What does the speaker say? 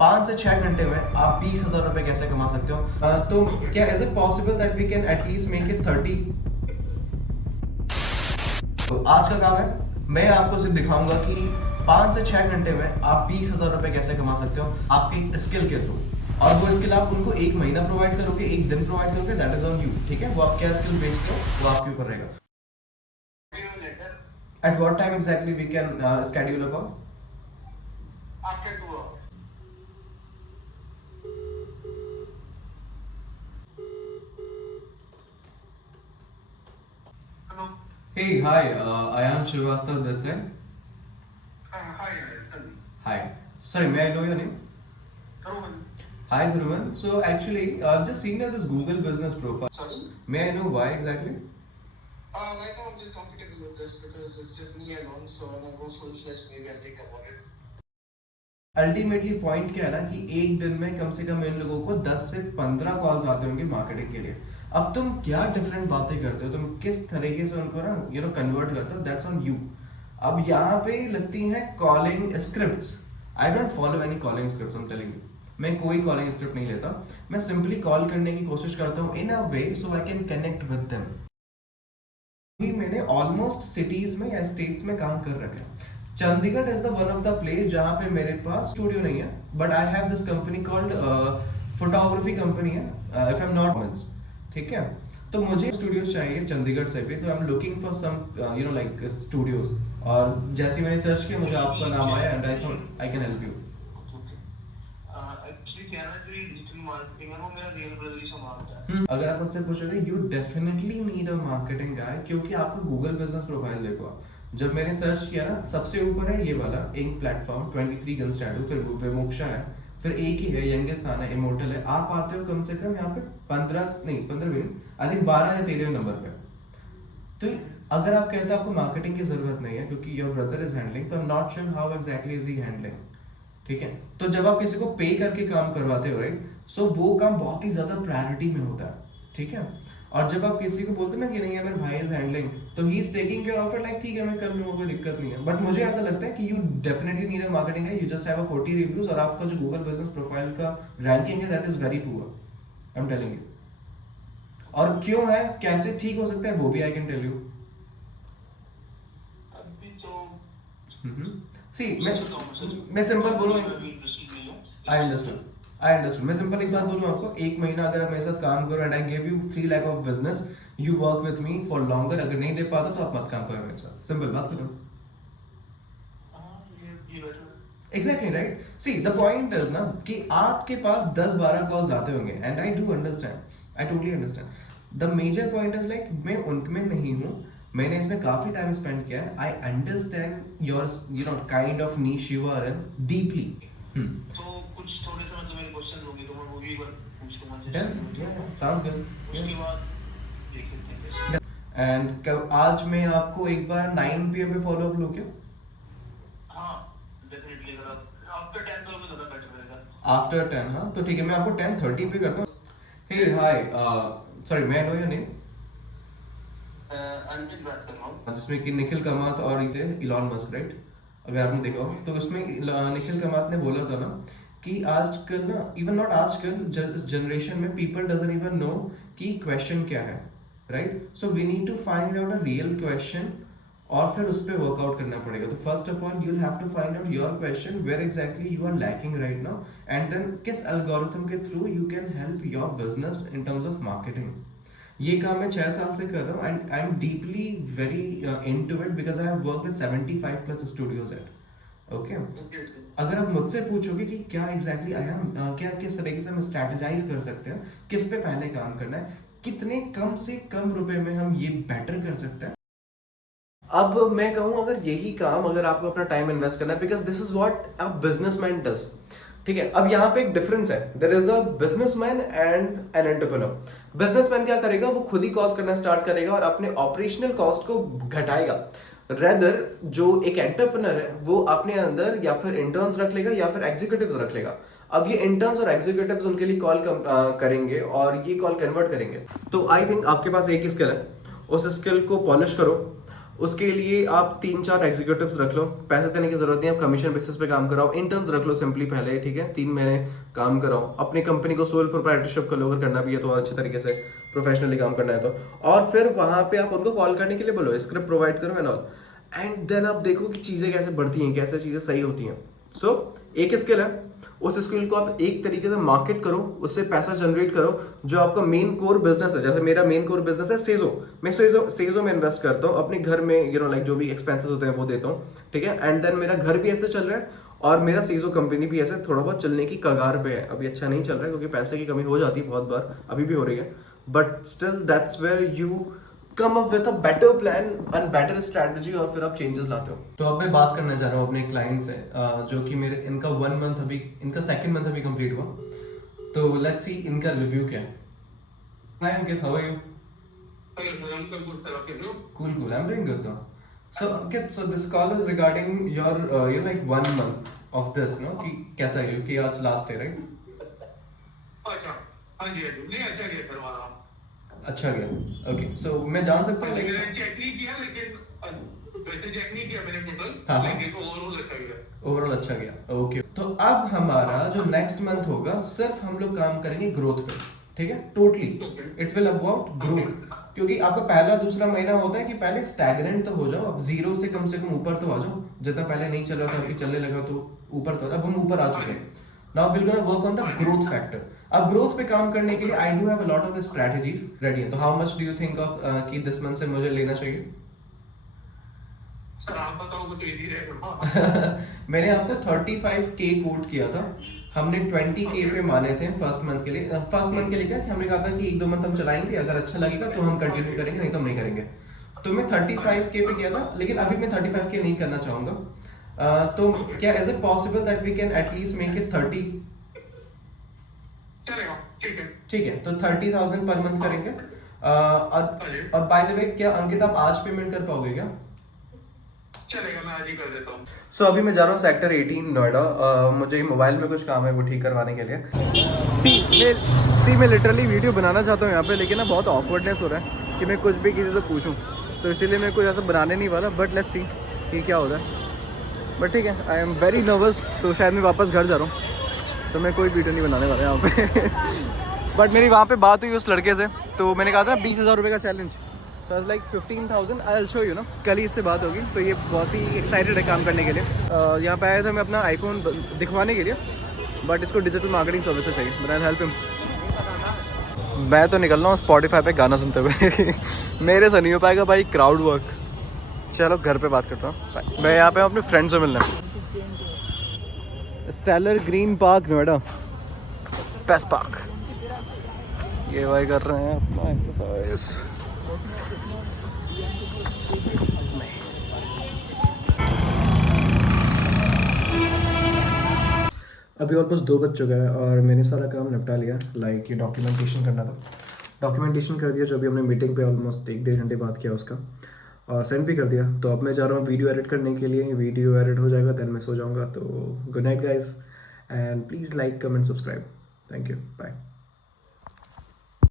5 से 6 घंटे में आप 20,000 रुपए कैसे कमा सकते हो? तो क्या is it possible that we can at least make it 30? तो आज का काम है, मैं आपको सिर्फ दिखाऊंगा कि 5 से 6 घंटे में आप 20,000 रुपए कैसे कमा सकते हो आपके स्किल के थ्रू। और वो स्किल आप उनको 1 महीना प्रोवाइड करोगे, 1 दिन प्रोवाइड करोगे, दैट इज ऑन यू। ठीक है, वो आप क्या स्किल बेचते हो वो आपके ऊपर रहेगा। At what time exactly we can schedule a call? After 2 hours. Hello. Hey, hi, Ayan Srivastava this end. Hi, tell me. Hi. Sorry, may I know your name? Roman. Hi, Dhruvan. So actually, I've just seen this Google business profile. Sorry? May I know why exactly? Right now I'm just comfortable with this because it's just me alone. So when I go full-fledged, maybe I'll think about it. Ultimately point क्या है ना कि एक दिन में कम से कम इन लोगों को 10 से 15 कॉल्स आते होंगे मार्केटिंग के लिए। अब तुम क्या डिफरेंट बातें करते हो, तुम किस तरीके से उनको ना कन्वर्ट करते हो, दैट्स ऑन यू। अब यहाँ पे लगती हैं calling scripts. I don't follow any calling scripts, I am telling you. मैं कोई कॉलिंग स्क्रिप्ट नहीं लेता, मैं सिंपली कॉल करने की कोशिश करता हूँ in a way so I can connect with them. मैंने ऑलमोस्ट सिटीज में या स्टेट्स में काम कर रखा है। Chandigarh is the one of the place जहां पे मेरे पास स्टूडियो नहीं है, but I have this company called photography company है, if I am not miss. ठीक है, तो मुझे स्टूडियोज चाहिए चंडीगढ़ से भी, तो I am looking for some like studios. और जैसे मैंने सर्च किया मुझे आपका नाम आया and I thought I can help you. Actually क्या है ना कि डिजिटल मार्केटिंग है वो मेरा रियल ब्रदर ही संभालता है। अगर आप मुझसे पूछोगे you definitely need a marketing guy, क्योंकि आपका गूगल बिजनेस प्रोफाइल देखो आप। जब मैंने सर्च किया ना, सबसे ऊपर है ये वाला इंक प्लेटफॉर्म 23 गन्स टैटू, फिर विमोक्षा है, फिर एक ही है यंगिस्तान है, इमोर्टल है। आप आते हो कम से कम यहाँ पे 15 भी नहीं, आई थिंक 12 या 13 नंबर पे। तो अगर आप कहते हो आपको मार्केटिंग की जरूरत नहीं है क्योंकि योर ब्रदर इज हैंडलिंग, तो I am not sure how exactly is he handling. ठीक है, तो जब आप किसी को पे करके काम करवाते हो राइट, सो वो काम बहुत ही ज्यादा प्रायोरिटी में होता है। ठीक है, और जब आप किसी को बोलते हो ना कि नहीं है मेरे भाई इज हैंडलिंग, तो he is taking care of it, like ठीक है मैं कर लूंगा, कोई दिक्कत नहीं है। बट मुझे ऐसा लगता है कि you definitely need a marketing है, you just have a 40 reviews और आपका जो गूगल बिजनेस प्रोफाइल का रैंकिंग है that is very poor, I am telling you. और क्यों है, कैसे ठीक हो सकता है, वो भी आई कैन टेल यू। अभी तो सी मैं सिंपल बोलूं, आई अंडरस्टूड। मैं सिंपल एक बात बोलूं आपको, 1 महीना अगर आप मेरे साथ काम करो and I give you 3 lakh of business, you work with me for longer. अगर नहीं दे पाते तो आप मत काम करो मेरे साथ, सिंपल बात करो। Exactly right. See the point is ना कि आपके पास 10-12 कॉल्स आते होंगे and I do understand, I totally understand. The major point is like मैं उनमें नहीं हूँ, मैंने इसमें काफी टाइम स्पेंड किया है। I understand your kind of niche you are in deeply. तो कुछ थोड़े से मतलब मेरे क्वेश्चन होंगे तो मैं वो भी एक बार पूछ लूंगा। Sounds good. उसके बाद देख लेते हैं। एंड आज मैं आपको एक बार 9 PM पे फॉलो अप लूं क्या? हाँ डेफिनेटली, अगर आप आफ्टर 10 तो ज्यादा बेटर रहेगा। आफ्टर 10, हाँ तो ठीक है, मैं आपको 10:30 पे करता हूँ। Hey hi, sorry may I know your name? Ankit बात कर रहा हूँ। जिसमें कि निखिल कामत और ये थे इलॉन मस्क राइट, अगर आपने देखा हो तो उसमें निखिल कामत ने बोला था ना कि आजकल ना, इवन नॉट आजकल, इस जनरेशन में पीपल डजंट इवन नो कि क्वेश्चन क्या है right. So we need to find out a real question और फिर उस पर वर्कआउट करना पड़ेगा। तो first of all you will have to find out your question, where exactly you are lacking right now, and then किस algorithm के through you can help your business in terms of marketing. ये काम मैं 6 साल से कर रहा हूँ and I am deeply very into it because I have work with 75+ studios at. Okay, अगर आप मुझसे पूछोगे कि क्या एग्जैक्टली आया, क्या किस तरीके से हम स्ट्रैटेजाइज कर सकते हैं, किस पे पहले काम करना है, कितने कम से कम रुपए में हम ये बेटर कर सकते हैं। अब मैं कहूँ अगर यही काम अगर आपको अपना टाइम इन्वेस्ट करना है, because this is what a businessman does. ठीक है, अब यहाँ पे एक डिफरेंस है, there is a businessman and an entrepreneur. Businessman क्या करेगा, वो खुद ही कॉस्ट करना स्टार्ट करेगा और अपने ऑपरेशनल कॉस्ट को घटाएगा। रेदर जो एक एंटरप्रेन्योर है वो अपने अंदर या फिर इंटर्न्स रख लेगा या फिर एग्जीक्यूटिव्स रख लेगा। अब ये इंटर्न्स और एग्जीक्यूटिव्स उनके लिए कॉल करेंगे और ये कॉल कन्वर्ट करेंगे। तो आई थिंक आपके पास एक स्किल है, उस स्किल को पॉलिश करो, उसके लिए आप 3-4 एग्जीक्यूटिव्स रख लो, पैसे देने की जरूरत नहीं, आप कमीशन बेसिस पे काम कराओ, इंटर्न्स रख लो सिंपली पहले, ठीक है, 3 महीने काम कराओ, अपनी कंपनी को सोल प्रोप्राइटरशिप कर लो अगर करना भी है तो, और अच्छे तरीके से प्रोफेशनली काम करना है तो, और फिर वहां पे आप उनको कॉल करने के लिए बोलो, स्क्रिप्ट प्रोवाइड करो एंड ऑल, एंड देन आप देखो कि चीज़ें कैसे बढ़ती हैं, कैसे चीज़ें सही होती हैं। सो एक स्किल है, उस स्किल को आप एक तरीके से मार्केट करो, उससे पैसा जनरेट करो, जो आपका मेन कोर बिजनेस है। जैसे मेरा मेन कोर बिजनेस है सेजो, मैं सेजो में इन्वेस्ट करता हूँ, अपने घर में लाइक जो भी एक्सपेंसेस होते हैं वो देता हूँ, ठीक है, एंड देन मेरा घर भी ऐसे चल रहा है और मेरा सेजो कंपनी भी ऐसे थोड़ा बहुत चलने की कगार पे है। अभी अच्छा नहीं चल रहा है क्योंकि पैसे की कमी हो जाती है बहुत बार, अभी भी हो रही है, but still that's where you come up with a better plan and better strategy, और फिर आप चेंजेस लाते हो। तो अब मैं बात करने जा रहा हूँ अपने क्लाइंट से, जो कि मेरे इनका 1 मंथ अभी, इनका 2nd मंथ अभी कंप्लीट हुआ, तो लेट्स सी इनका रिव्यू क्या है। Hi Ankit, how are you? Cool, cool. I'm doing good though. So Ankit, so this call is regarding your like 1 month of this, no? कि कैसा है, कि आज लास्ट है, राइट? अच्छा, हाँ जी, नहीं अच्छा गया सर वाला। अच्छा गया, ओके। सो मैं जान सकता हूँ मैंने लाइक, चेक नहीं किया, लेकिन वैसे चेक नहीं किया मैंने टोटल, हाँ। लेकिन ओवरऑल अच्छा गया। ओवरऑल अच्छा गया, ओके। तो अब हमारा जो नेक्स्ट मंथ होगा, सिर्फ हम लोग काम करेंगे ग्रोथ पे, ठीक है, totally it will about growth, क्योंकि आपका पहला दूसरा महीना होता है कि पहले स्टैग्नेंट तो हो जाओ, अब जीरो से कम ऊपर तो आ जाओ, जितना पहले नहीं चल रहा था अभी चलने लगा तो ऊपर, तो अब हम ऊपर आ चुके हैं। Now will gonna work on the growth factor. अब ग्रोथ पे काम करने के लिए I do have a lot of strategies ready है। तो how much do you think of कि दिस मंथ से मुझे लेना चाहिए? सर आप बताओ कुछ इजी रहेगा। मैंने आपको 35K कोट किया था, हमने 20K पे माने थे फर्स्ट मंथ के लिए। फर्स्ट मंथ के लिए क्या कि हमने कहा था कि 1-2 मंथ हम चलाएंगे, अगर अच्छा लगेगा तो हम कंटिन्यू करेंगे, नहीं तो हम नहीं करेंगे। तो मैं 35K पे किया था, लेकिन अभी मैं 35K नहीं करना चाहूंगा। तो क्या is it possible that we can at least make it 30? चलेगा, ठीक है। ठीक है, तो 30,000 पर मंथ करेंगे। और बाय द वे, क्या अंकित आप आज पेमेंट कर पाओगे क्या? चलेगा, मैं आज ही कर देता हूँ। सो अभी मैं जा रहा हूँ सेक्टर 18 नोएडा, मुझे मोबाइल में कुछ काम है वो ठीक करवाने के लिए। मैं लिटरली वीडियो बनाना चाहता हूँ यहाँ पे, लेकिन ना बहुत ऑकवर्डनेस हो रहा है कि मैं कुछ भी किसी से पूछूँ, तो इसीलिए मैं कुछ ऐसा बनाने नहीं वाला, बट लेट्स सी कि क्या होता है। बट ठीक है, आई एम वेरी नर्वस, तो शायद मैं वापस घर जा रहा हूँ, तो मैं कोई वीडियो नहीं बनाने वाला यहाँ पे। बट मेरी वहाँ पे बात हुई उस लड़के से, तो मैंने कहा था 20,000 रुपये का चैलेंज, तो I was like 15,000 I will show you ना। कल ही इससे बात होगी, तो ये बहुत ही एक्साइटेड है काम करने के लिए। यहाँ पे आया था मैं अपना आईफोन दिखवाने के लिए, बट इसको डिजिटल मार्केटिंग सर्विसेज चाहिए, बट आई हेल्प हिम। मैं तो निकल रहा हूँ स्पॉटिफाई पे गाना सुनते हुए। मेरे से नहीं हो पाएगा भाई क्राउड वर्क। चलो घर पे बात करता हूँ, मैं यहाँ पे अपने फ्रेंड से मिलना। Stellar Green Park Noida, best park. ये भाई कर रहे हैं अपना एक्सरसाइज। अभी ऑलमोस्ट 2 बज चुका है और मैंने सारा काम निपटा लिया, लाइक ये डॉक्यूमेंटेशन करना था, डॉक्यूमेंटेशन कर दिया, जो अभी हमने मीटिंग पे ऑलमोस्ट 1-1.5 घंटे बात किया उसका, और सेंड भी कर दिया। तो अब मैं जा रहा हूँ वीडियो एडिट करने के लिए, वीडियो एडिट हो जाएगा देन मैं सो जाऊँगा। तो good night guys, and please like comment subscribe, thank you, bye.